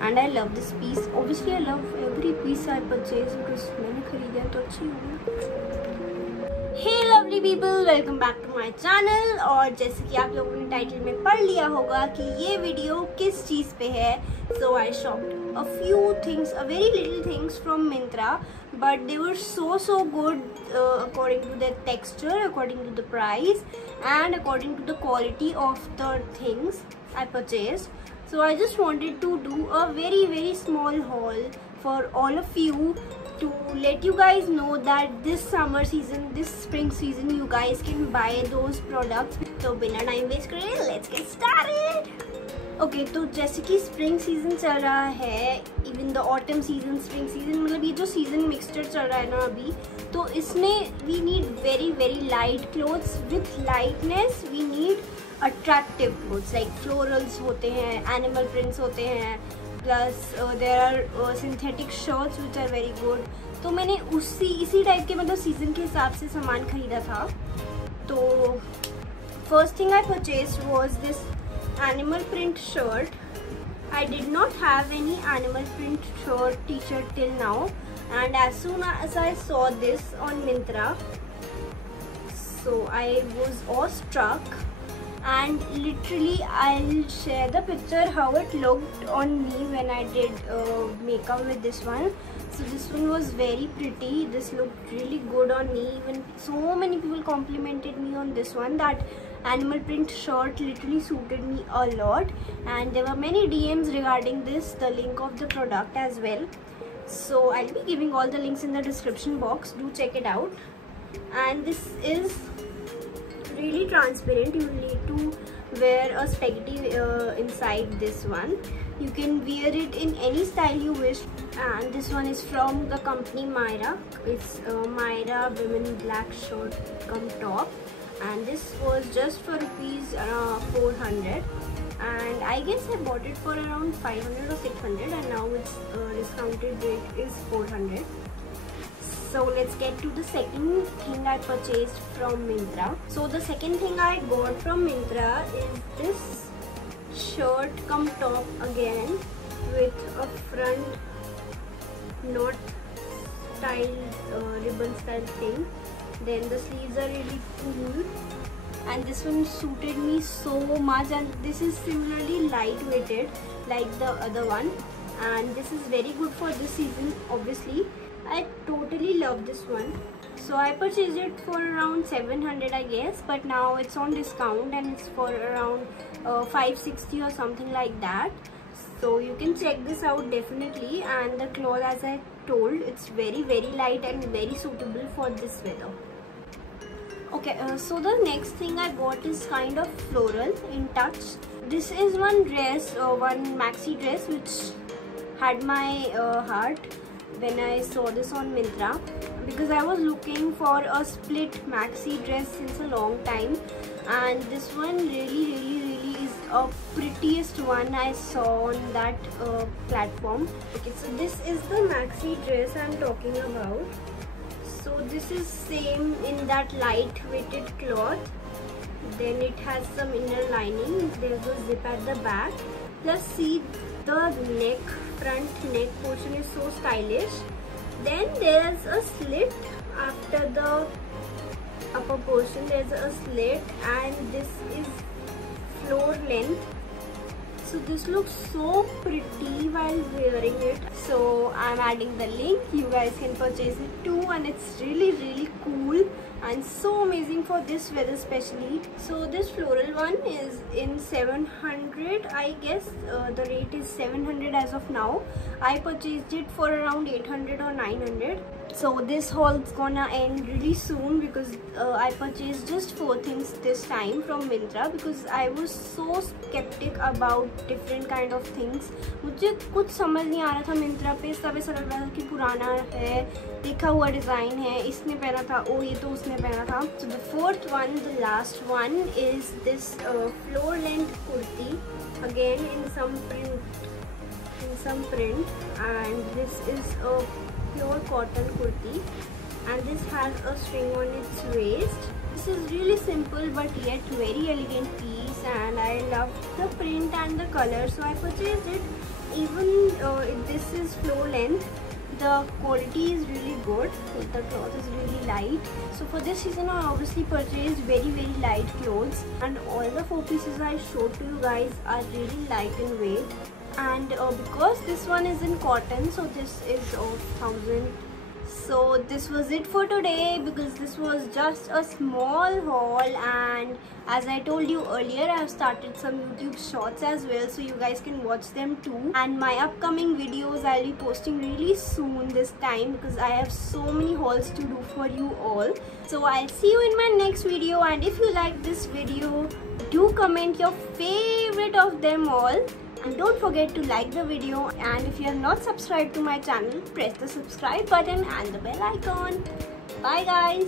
and I love this piece. Obviously I love every piece I purchase because मैंने खरीदा तो अच्छी होगी. Hey lovely people, welcome back to my channel. और जैसे कि आप लोगों ने टाइटल में पढ़ लिया होगा कि ये वीडियो किस चीज़ पे है, so I shopped a few things, a very little things from Myntra, but they were so good according to the texture, according to the price, and according to the quality of the things I purchased. So I just wanted to do a very small haul for all of you to let you guys know that this summer season, this spring season, you guys can buy those products. So बिना time waste करे, let's get started. Okay, तो जैसे कि spring season चल रहा है, even the autumn season, spring season, मतलब ये जो season mixture चल रहा है ना अभी, तो इसमें we need very light clothes. With lightness we need attractive clothes like florals होते हैं, animal prints होते हैं, plus there are synthetic shirts which are very good. तो मैंने इसी टाइप के मतलब सीजन के हिसाब से सामान खरीदा था. तो first thing I purchased was this animal print shirt. I did not have any animal print shirt t-shirt till now, and as soon as I saw this on Myntra, so I was awestruck. And literally I'll share the picture how it looked on me when I did makeup with this one. So this one was very pretty. This looked really good on me. Even so many people complimented me on this one, that animal print shirt literally suited me a lot, and there were many DMs regarding this, the link of the product as well. So I'll be giving all the links in the description box. Do check it out. And this is really transparent. You need to wear a spaghetti inside this one. You can wear it in any style you wish. And this one is from the company Myra. It's Myra women black shirt cum top, and this was just for rupees 400, and I guess I bought it for around 500 or 600, and now its discounted rate is 400. So let's get to the second thing I purchased from Myntra. So the second thing I got from Myntra is this shirt cum top again with a front knot style ribbon style thing. Then the sleeves are really cool, and this one suited me so much, and this is similarly lightweighted like the other one, and this is very good for this season. Obviously I totally love this one. So I purchased it for around 700 I guess, but now it's on discount and it's for around 560 or something like that. So you can check this out definitely. And the cloth, as I told, it's very light and very suitable for this weather. Okay, so the next thing I got is kind of floral in touch. This is one dress, one maxi dress which had my heart when I saw this on Myntra, because I was looking for a split maxi dress since a long time, and this one really is a prettiest one I saw on that platform. Okay, so this is the maxi dress I'm talking about. So this is same in that light weighted cloth. Then it has some inner lining. There's a zip at the back. Plus see, the neck, front neck portion is so stylish. Then there's a slit after the upper portion. There's a slit, and this is floor length. So this looks so pretty while wearing it. So I'm adding the link. You guys can purchase it too, and it's really cool and so amazing for this weather especially. So this floral one is in 700 I guess. The rate is 700 as of now. I purchased it for around 800 or 900. So this haul is gonna end really soon because I purchased just 4 things this time from Myntra, because I was so skeptic about different kind of things. मुझे कुछ समझ नहीं आ रहा था Myntra पे. सब ऐसा लग रहा था कि पुराना है, देखा हुआ डिज़ाइन है, इसने पहना था, ओ ये तो उसने पहना था. So the fourth one, the last one, is this floor length kurti, again in some print, and this is a pure cotton kurti, and this has a string on its waist. This is really simple but yet very elegant piece, and I love the print and the color, so I purchased it even this is floor length, the quality is really good. The cloth is really light. So for this season I obviously purchased very light clothes, and all the 4 pieces I showed to you guys are really light in weight. And because this one is in cotton, so this is of 1000. So this was it for today, because this was just a small haul, and as I told you earlier, I have started some YouTube shorts as well, so you guys can watch them too. And my upcoming videos I'll be posting really soon this time, because I have so many hauls to do for you all. So I'll see you in my next video, and if you like this video, do comment your favorite of them all. And don't forget to like the video, and if you have not subscribed to my channel, press the subscribe button and the bell icon. Bye guys.